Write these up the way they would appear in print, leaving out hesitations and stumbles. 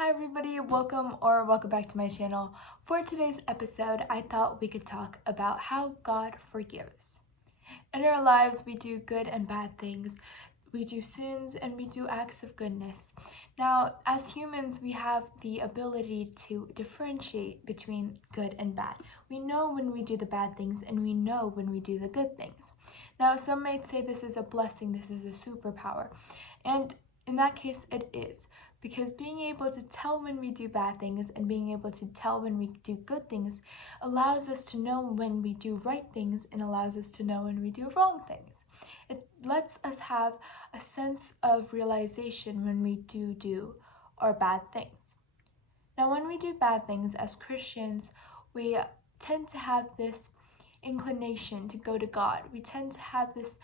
Hi everybody, welcome back to my channel. For today's episode, I thought we could talk about how God forgives. In our lives, we do good and bad things. We do sins and we do acts of goodness. Now, as humans, we have the ability to differentiate between good and bad. We know when we do the bad things and we know when we do the good things. Now, some might say this is a blessing, this is a superpower. And in that case, it is. Because being able to tell when we do bad things and being able to tell when we do good things allows us to know when we do right things and allows us to know when we do wrong things. It lets us have a sense of realization when we do our bad things. Now, when we do bad things as Christians, we tend to have this inclination to go to God. We tend to have this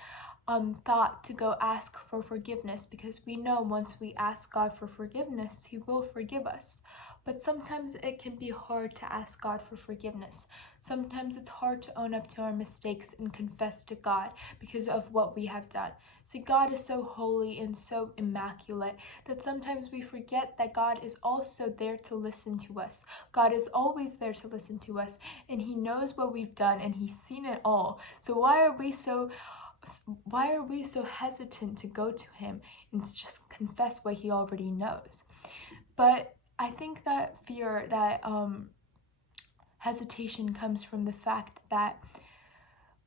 thought to go ask for forgiveness because we know once we ask God for forgiveness, He will forgive us. But sometimes it can be hard to ask God for forgiveness. Sometimes it's hard to own up to our mistakes and confess to God because of what we have done. See, God is so holy and so immaculate that sometimes we forget that God is also there to listen to us. God is always there to listen to us, and He knows what we've done and He's seen it all. So why are we so hesitant to go to Him and to just confess what He already knows? But I think that hesitation comes from the fact that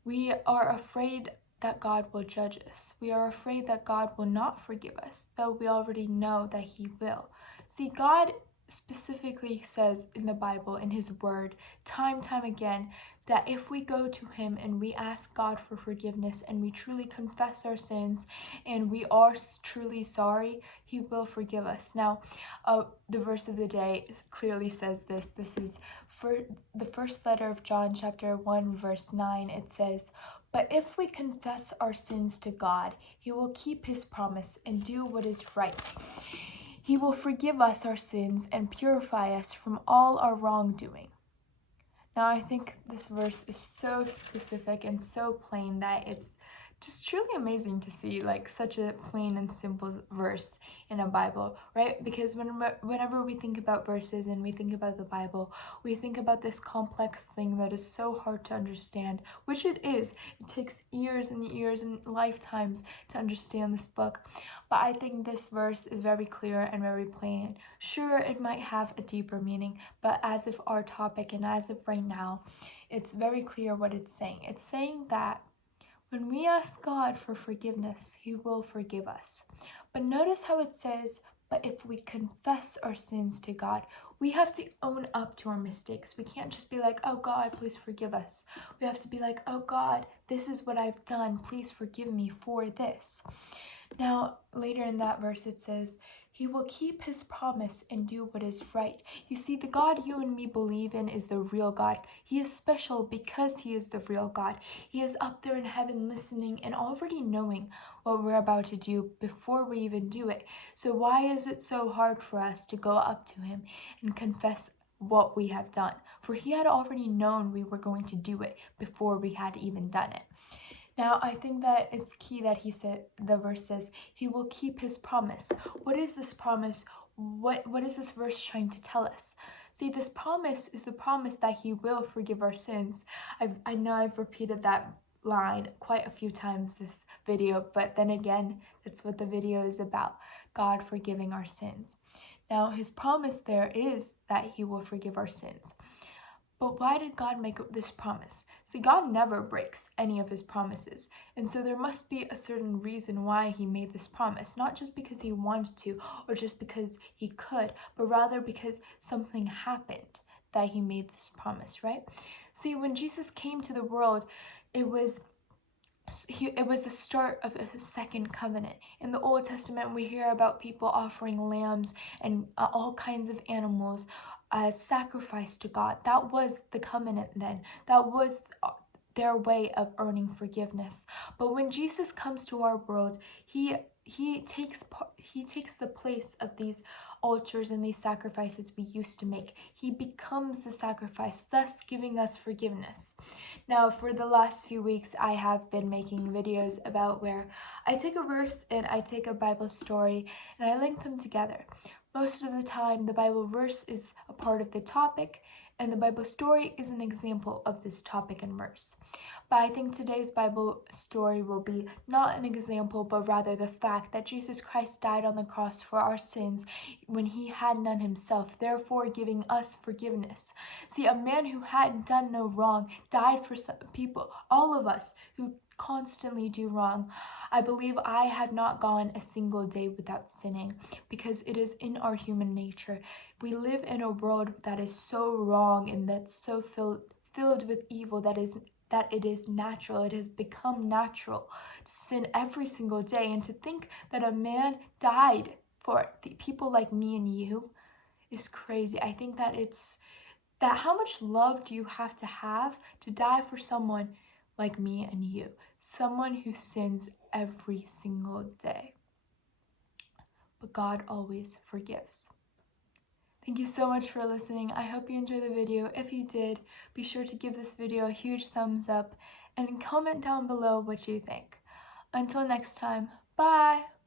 we are afraid that God will judge us. We are afraid that God will not forgive us, though we already know that He will. See, God specifically says in the Bible, in His Word, time again, that if we go to Him and we ask God for forgiveness and we truly confess our sins and we are truly sorry, He will forgive us. Now, the verse of the day clearly says this. This is for the first letter of John, chapter 1, verse 9. It says, "But if we confess our sins to God, He will keep His promise and do what is right. He will forgive us our sins and purify us from all our wrongdoing." Now, I think this verse is so specific and so plain that it's just truly amazing to see like such a plain and simple verse in a Bible, right? Because whenever we think about verses and we think about the Bible, we think about this complex thing that is so hard to understand, which it is. It takes years and years and lifetimes to understand this book. But I think this verse is very clear and very plain. Sure, it might have a deeper meaning, but as of our topic and as of right now, it's very clear what it's saying. It's saying that when we ask God for forgiveness, He will forgive us. But notice how it says, but if we confess our sins to God, we have to own up to our mistakes. We can't just be like, oh God, please forgive us. We have to be like, oh God, this is what I've done. Please forgive me for this. Now, later in that verse, it says, He will keep His promise and do what is right. You see, the God you and me believe in is the real God. He is special because He is the real God. He is up there in heaven listening and already knowing what we're about to do before we even do it. So why is it so hard for us to go up to Him and confess what we have done? For He had already known we were going to do it before we had even done it. Now, I think that it's key that the verse says, He will keep His promise. What is this promise? What is this verse trying to tell us? See, this promise is the promise that He will forgive our sins. I know I've repeated that line quite a few times this video, but then again, that's what the video is about, God forgiving our sins. Now, His promise there is that He will forgive our sins. But why did God make this promise? See, God never breaks any of His promises, and so there must be a certain reason why He made this promise, not just because He wanted to or just because He could, but rather because something happened that He made this promise, right? See, when Jesus came to the world, it was the start of a second covenant. In the Old Testament, we hear about people offering lambs and all kinds of animals as sacrifice to God. That was the covenant then. That was their way of earning forgiveness. But when Jesus comes to our world, he takes the place of these altars and these sacrifices we used to make. He becomes the sacrifice, thus giving us forgiveness. Now, for the last few weeks, I have been making videos about where I take a verse and I take a Bible story and I link them together. Most of the time, the Bible verse is a part of the topic, and the Bible story is an example of this topic and verse. But I think today's Bible story will be not an example, but rather the fact that Jesus Christ died on the cross for our sins when he had none himself, therefore giving us forgiveness. See, a man who had done no wrong died for some people, all of us who constantly do wrong. I believe I have not gone a single day without sinning because it is in our human nature. We live in a world that is so wrong and that's so filled with evil that it is natural. It has become natural to sin every single day, and to think that a man died for the people like me and you is crazy. I think that how much love do you have to die for someone like me and you, someone who sins every single day? But God always forgives. Thank you so much for listening. I hope you enjoyed the video. If you did, be sure to give this video a huge thumbs up and comment down below what you think. Until next time, bye!